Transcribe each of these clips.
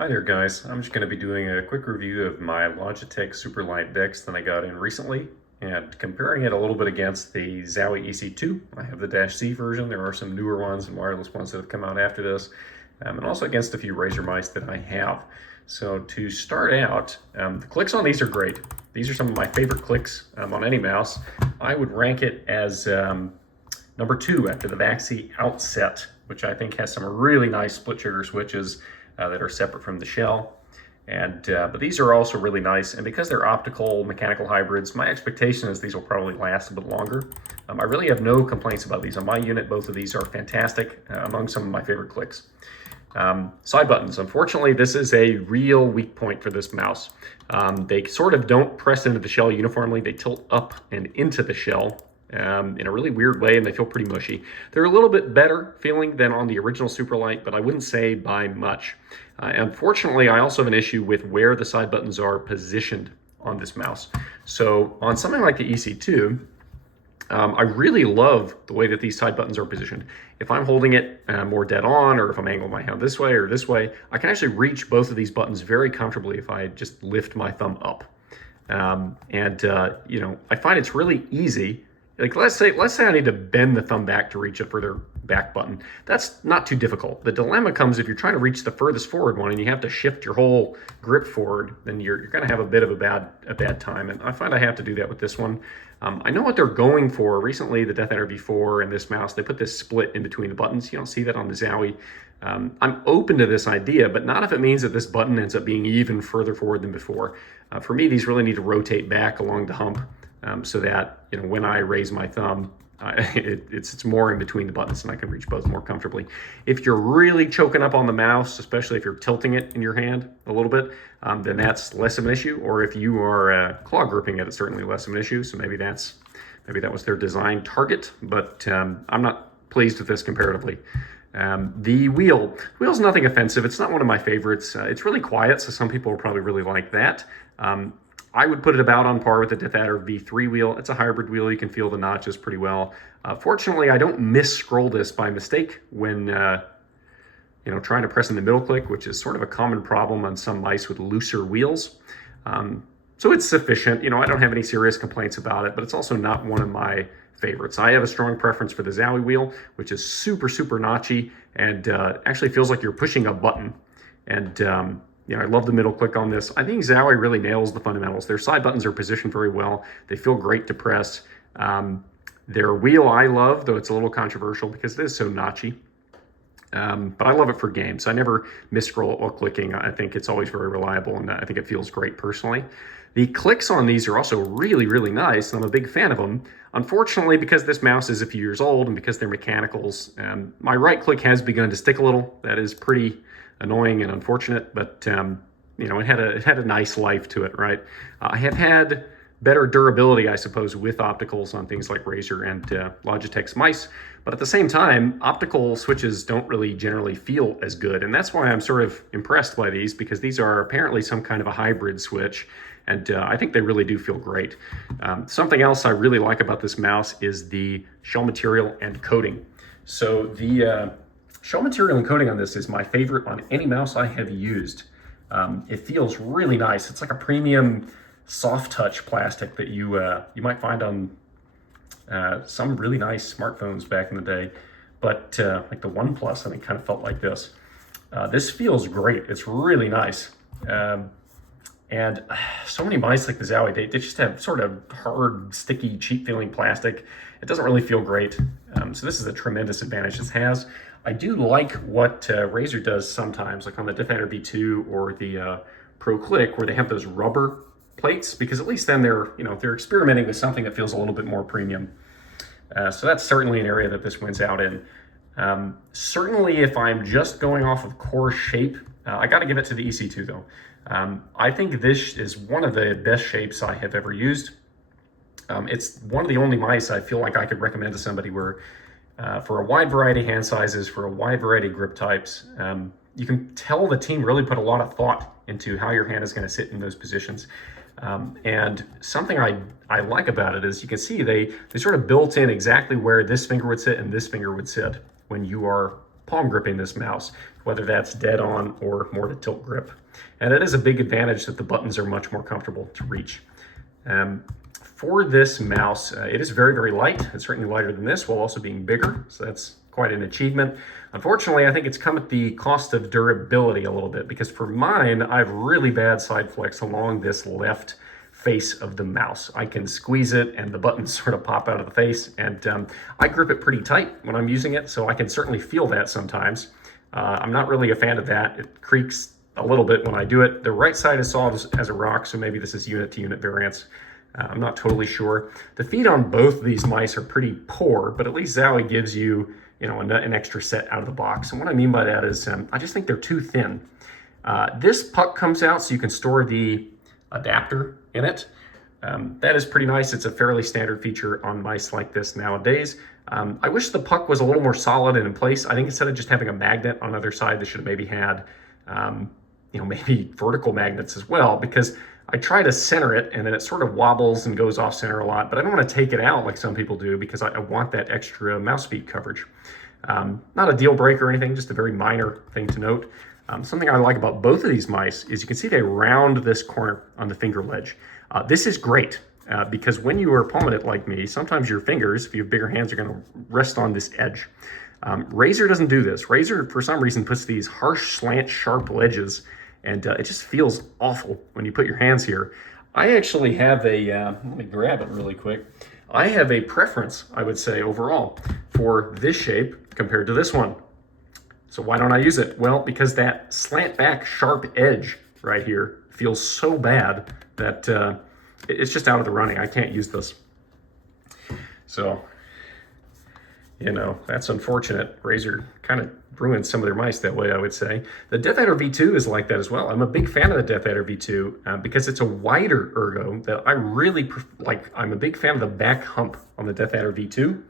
Hi there guys, I'm just going to be doing a quick review of my Logitech Superlight DEX that I got in recently and comparing it a little bit against the Zowie EC2. I have the -C version. There are some newer ones and wireless ones that have come out after this, and also against a few Razer mice that I have. So to start out, the clicks on these are great. These are some of my favorite clicks on any mouse. I would rank it as number 2 after the Vaxi Outset, which I think has some really nice split trigger switches that are separate from the shell. And but these are also really nice, and because they're optical mechanical hybrids, my expectation is these will probably last a bit longer. I really have no complaints about these. On my unit, both of these are fantastic, among some of my favorite clicks. Side buttons. Unfortunately, this is a real weak point for this mouse. They sort of don't press into the shell uniformly. They tilt up and into the shell in a really weird way, and they feel pretty mushy. They're a little bit better feeling than on the original Superlight, but I wouldn't say by much. Unfortunately, I also have an issue with where the side buttons are positioned on this mouse. So on something like the EC2, I really love the way that these side buttons are positioned. If I'm holding it more dead on, or if I'm angling my hand this way or this way, I can actually reach both of these buttons very comfortably if I just lift my thumb up. You know, I find it's really easy. Like let's say I need to bend the thumb back to reach a further back button. That's not too difficult. The dilemma comes if you're trying to reach the furthest forward one and you have to shift your whole grip forward, then you're going to have a bit of a bad time. And I find I have to do that with this one. I know what they're going for. Recently, the Death Adder V4 and this mouse, they put this split in between the buttons. You don't see that on the Zowie. I'm open to this idea, but not if it means that this button ends up being even further forward than before. For me, these really need to rotate back along the hump. So that, you know, when I raise my thumb, it's more in between the buttons and I can reach both more comfortably. If you're really choking up on the mouse, especially if you're tilting it in your hand a little bit, then that's less of an issue. Or if you are claw gripping it, it's certainly less of an issue. So maybe that was their design target, but I'm not pleased with this comparatively. The wheel's nothing offensive. It's not one of my favorites. It's really quiet, so some people will probably really like that. I would put it about on par with the Death Adder V3 wheel. It's a hybrid wheel. You can feel the notches pretty well. Fortunately, I don't mis-scroll this by mistake when you know, trying to press in the middle click, which is sort of a common problem on some mice with looser wheels. So it's sufficient. You know, I don't have any serious complaints about it, but it's also not one of my favorites. I have a strong preference for the Zowie wheel, which is super, super notchy and actually feels like you're pushing a button. And you know, I love the middle click on this. I think Zowie really nails the fundamentals. Their side buttons are positioned very well. They feel great to press. Their wheel I love, though it's a little controversial because it is so notchy. But I love it for games. I never mis-scroll it while clicking. I think it's always very reliable, and I think it feels great personally. The clicks on these are also really, really nice, and I'm a big fan of them. Unfortunately, because this mouse is a few years old and because they're mechanicals, my right click has begun to stick a little. That is pretty annoying and unfortunate, but you know, it had a nice life to it, right? I have had better durability, I suppose, with opticals on things like Razer and Logitech's mice, but at the same time, optical switches don't really generally feel as good, and that's why I'm sort of impressed by these, because these are apparently some kind of a hybrid switch, and I think they really do feel great. Something else I really like about this mouse is the shell material and coating. So the shell material and coating on this is my favorite on any mouse I have used. It feels really nice. It's like a premium soft touch plastic that you might find on some really nice smartphones back in the day. But like the OnePlus, I think, kind of felt like this. This feels great. It's really nice. And so many mice like the Zowie, they just have sort of hard, sticky, cheap-feeling plastic. It doesn't really feel great. So this is a tremendous advantage this has. I do like what Razer does sometimes, like on the Death Adder V2 or the Pro Click, where they have those rubber plates, because at least then they're experimenting with something that feels a little bit more premium. So that's certainly an area that this wins out in. Certainly, if I'm just going off of core shape, I got to give it to the EC2 though. I think this is one of the best shapes I have ever used. It's one of the only mice I feel like I could recommend to somebody where for a wide variety of hand sizes, for a wide variety of grip types, you can tell the team really put a lot of thought into how your hand is going to sit in those positions. And something I like about it is you can see they sort of built in exactly where this finger would sit and this finger would sit when you are palm gripping this mouse. whether that's dead on or more the tilt grip. And it is a big advantage that the buttons are much more comfortable to reach. For this mouse, it is very, very light. It's certainly lighter than this while also being bigger, so that's quite an achievement. Unfortunately, I think it's come at the cost of durability a little bit, because for mine, I have really bad side flex along this left face of the mouse. I can squeeze it and the buttons sort of pop out of the face, and I grip it pretty tight when I'm using it, so I can certainly feel that sometimes. I'm not really a fan of that. It creaks a little bit when I do it. The right side is solid as a rock, so maybe this is unit to unit variance. I'm not totally sure. The feed on both of these mice are pretty poor, but at least Zowie gives you, an extra set out of the box. And what I mean by that is I just think they're too thin. This puck comes out so you can store the adapter in it. That is pretty nice. It's a fairly standard feature on mice like this nowadays. I wish the puck was a little more solid and in place. I think instead of just having a magnet on the other side, they should have maybe had, maybe vertical magnets as well, because I try to center it and then it sort of wobbles and goes off center a lot, but I don't want to take it out like some people do because I want that extra mouse feet coverage. Not a deal breaker or anything, just a very minor thing to note. Something I like about both of these mice is you can see they round this corner on the finger ledge. This is great because when you are palming it like me, sometimes your fingers, if you have bigger hands, are going to rest on this edge. Razer doesn't do this. Razer, for some reason, puts these harsh, slant, sharp ledges, and it just feels awful when you put your hands here. I actually have a, let me grab it really quick. I have a preference, I would say, overall, for this shape compared to this one. So why don't I use it? Well, because that slant back, sharp edge right here feels so bad that it's just out of the running. I can't use this. So, that's unfortunate. Razer kind of ruined some of their mice that way, I would say. The Death Adder V2 is like that as well. I'm a big fan of the Death Adder V2 because it's a wider ergo that I really like. I'm a big fan of the back hump on the Death Adder V2.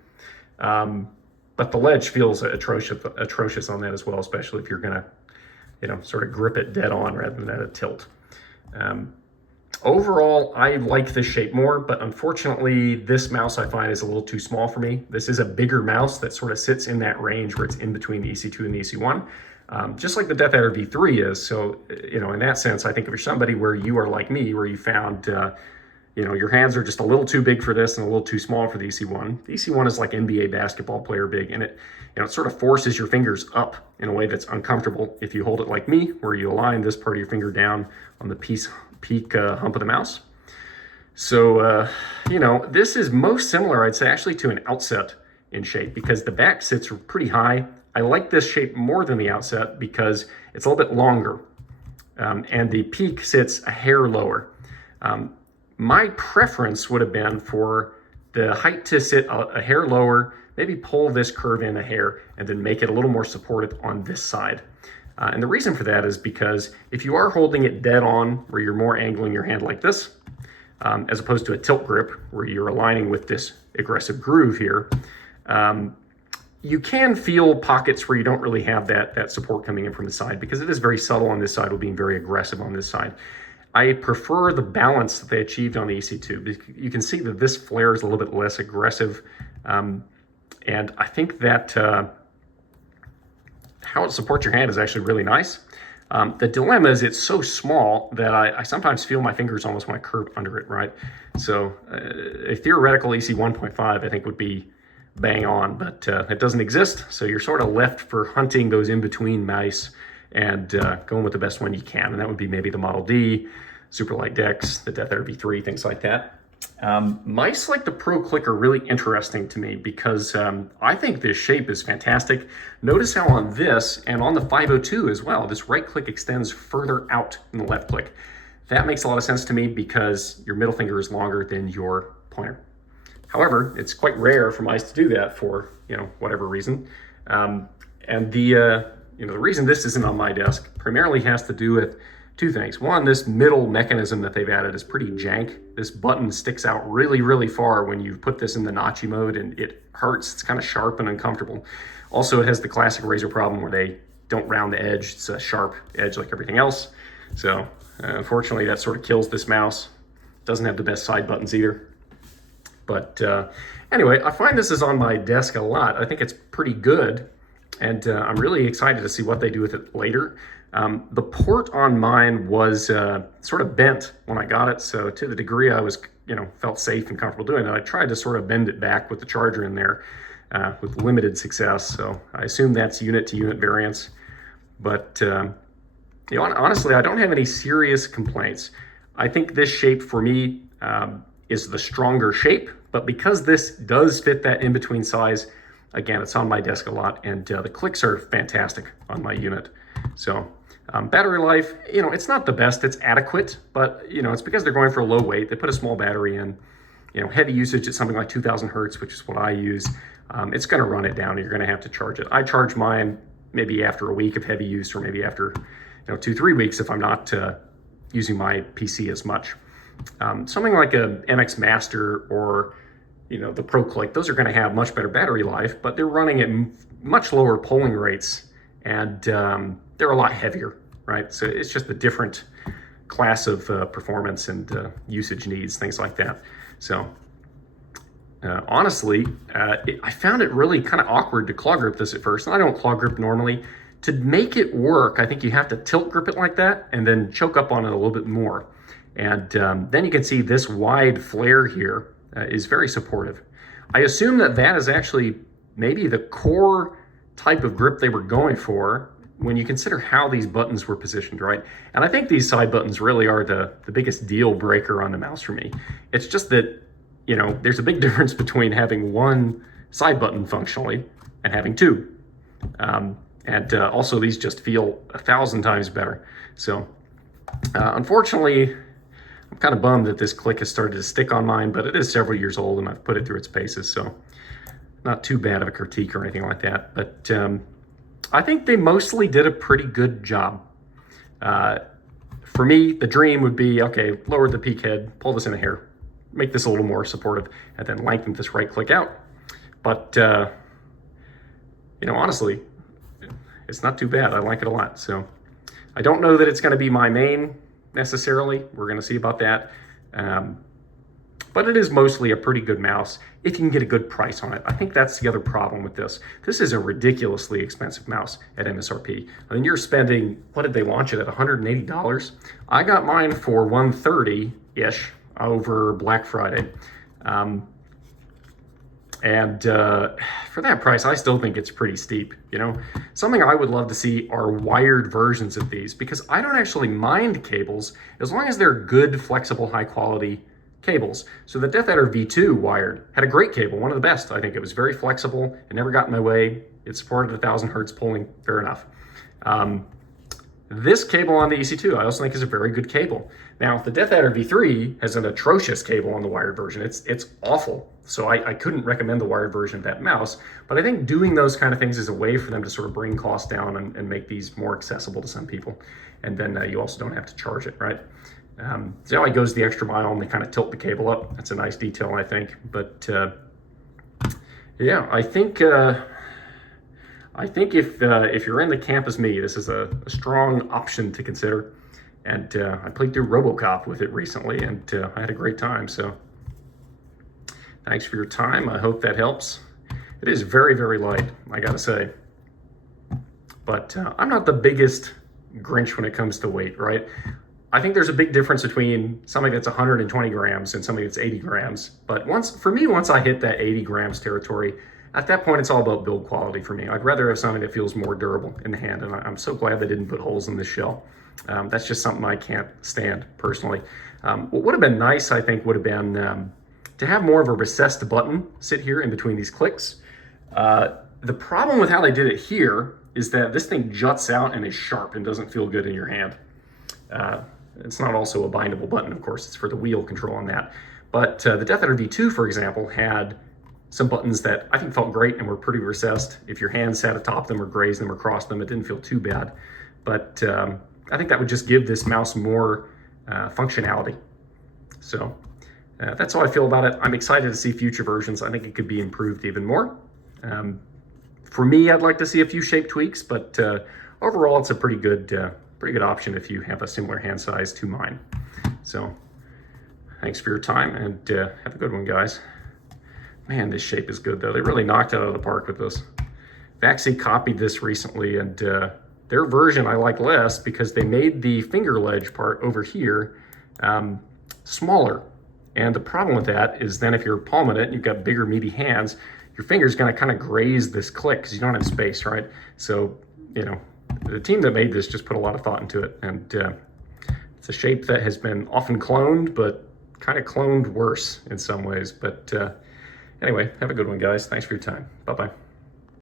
But the ledge feels atrocious on that as well, especially if you're gonna, sort of grip it dead on rather than at a tilt. Overall, I like this shape more, but unfortunately, this mouse I find is a little too small for me. This is a bigger mouse that sort of sits in that range where it's in between the EC2 and the EC1, just like the Death Adder V3 is. So, in that sense, I think if you're somebody where you are like me, where you found, your hands are just a little too big for this and a little too small for the EC1. The EC1 is like NBA basketball player big, and it sort of forces your fingers up in a way that's uncomfortable if you hold it like me, where you align this part of your finger down on the peak hump of the mouse. So, this is most similar, I'd say, actually to an outset in shape because the back sits pretty high. I like this shape more than the outset because it's a little bit longer, and the peak sits a hair lower. My preference would have been for the height to sit a hair lower, maybe pull this curve in a hair, and then make it a little more supportive on this side. And the reason for that is because if you are holding it dead on, where you're more angling your hand like this, as opposed to a tilt grip, where you're aligning with this aggressive groove here, you can feel pockets where you don't really have that support coming in from the side, because it is very subtle on this side while being very aggressive on this side. I prefer the balance that they achieved on the EC2. You can see that this flare is a little bit less aggressive, and I think that how it supports your hand is actually really nice. The dilemma is it's so small that I sometimes feel my fingers almost want to curve under it, right? So a theoretical EC 1.5 I think would be bang on, but it doesn't exist. So you're sort of left for hunting those in-between mice and going with the best one you can. And that would be maybe the Model D, Superlight DEX, the Death Adder V3, things like that. Mice like the Pro Click are really interesting to me because I think this shape is fantastic. Notice how on this and on the 502 as well, this right click extends further out than the left click. That makes a lot of sense to me because your middle finger is longer than your pointer. However, it's quite rare for mice to do that for, whatever reason. And the reason this isn't on my desk primarily has to do with two things. One, this middle mechanism that they've added is pretty jank. This button sticks out really, really far when you put this in the notchy mode, and it hurts. It's kind of sharp and uncomfortable. Also, it has the classic Razer problem where they don't round the edge. It's a sharp edge like everything else. So unfortunately, that sort of kills this mouse. Doesn't have the best side buttons either. But anyway, I find this is on my desk a lot. I think it's pretty good. And I'm really excited to see what they do with it later. The port on mine was sort of bent when I got it, so to the degree I was, felt safe and comfortable doing it, I tried to sort of bend it back with the charger in there with limited success. So I assume that's unit-to-unit variance. But honestly, I don't have any serious complaints. I think this shape for me is the stronger shape, but because this does fit that in-between size, again, it's on my desk a lot, and the clicks are fantastic on my unit. So battery life, it's not the best, it's adequate, but it's because they're going for a low weight. They put a small battery in, heavy usage at something like 2000 hertz, which is what I use. It's going to run it down. You're going to have to charge it. I charge mine maybe after a week of heavy use, or maybe after 2-3 weeks if I'm not using my PC as much. Something like a MX Master or the Pro Click, those are going to have much better battery life, but they're running at much lower polling rates, and they're a lot heavier, right? So it's just a different class of performance and usage needs, things like that. So honestly, I found it really kind of awkward to claw grip this at first, and I don't claw grip normally. To make it work, I think you have to tilt grip it like that and then choke up on it a little bit more. And then you can see this wide flare here is very supportive. I assume that is actually maybe the core type of grip they were going for when you consider how these buttons were positioned, right? And I think these side buttons really are the biggest deal breaker on the mouse for me. It's just that, there's a big difference between having one side button functionally and having two. And also these just feel 1,000 times better. So unfortunately, I'm kind of bummed that this click has started to stick on mine, but it is several years old and I've put it through its paces, so not too bad of a critique or anything like that. But I think they mostly did a pretty good job. For me, the dream would be, okay, lower the peak head, pull this in a hair, make this a little more supportive, and then lengthen this right click out. But, honestly, it's not too bad. I like it a lot. So I don't know that it's going to be my main necessarily. We're going to see about that. But it is mostly a pretty good mouse if you can get a good price on it. I think that's the other problem with this. This is a ridiculously expensive mouse at MSRP. I mean, you're spending, what did they launch it at, $180? I got mine for $130-ish over Black Friday. And for that price, I still think it's pretty steep, Something I would love to see are wired versions of these, because I don't actually mind cables as long as they're good, flexible, high quality cables. So the Death Adder V2 wired had a great cable, one of the best. I think it was very flexible. It never got in my way. It supported 1,000 hertz polling, fair enough. This cable on the EC2, I also think is a very good cable. Now, the Death Adder V3 has an atrocious cable on the wired version. It's awful. So I couldn't recommend the wired version of that mouse, but I think doing those kind of things is a way for them to sort of bring costs down and make these more accessible to some people. And then you also don't have to charge it, right? So it goes the extra mile and they kind of tilt the cable up. That's a nice detail, I think. But yeah, I think if you're in the camp as me, this is a strong option to consider. And I played through RoboCop with it recently, and I had a great time. So thanks for your time. I hope that helps. It is very, very light, I gotta say. But I'm not the biggest Grinch when it comes to weight, right? I think there's a big difference between something that's 120 grams and something that's 80 grams. But once I hit that 80 grams territory, at that point, it's all about build quality for me. I'd rather have something that feels more durable in the hand, and I'm so glad they didn't put holes in this shell. That's just something I can't stand personally. What would have been nice, I think, would have been to have more of a recessed button sit here in between these clicks. The problem with how they did it here is that this thing juts out and is sharp and doesn't feel good in your hand. It's not also a bindable button, of course. It's for the wheel control on that. But the Death Adder V2, for example, had some buttons that I think felt great and were pretty recessed. If your hand sat atop them or grazed them or crossed them, it didn't feel too bad. But I think that would just give this mouse more functionality. So that's how I feel about it. I'm excited to see future versions. I think it could be improved even more. For me, I'd like to see a few shape tweaks, but overall, it's a pretty good option if you have a similar hand size to mine. So thanks for your time, and have a good one, guys. Man, this shape is good, though. They really knocked it out of the park with this. Vaxi copied this recently, and their version I like less because they made the finger ledge part over here smaller. And the problem with that is then if you're palming it and you've got bigger meaty hands, your finger's gonna kind of graze this click because you don't have space, right? So, you know, the team that made this just put a lot of thought into it. And it's a shape that has been often cloned, but kind of cloned worse in some ways. But anyway, have a good one, guys. Thanks for your time. Bye-bye.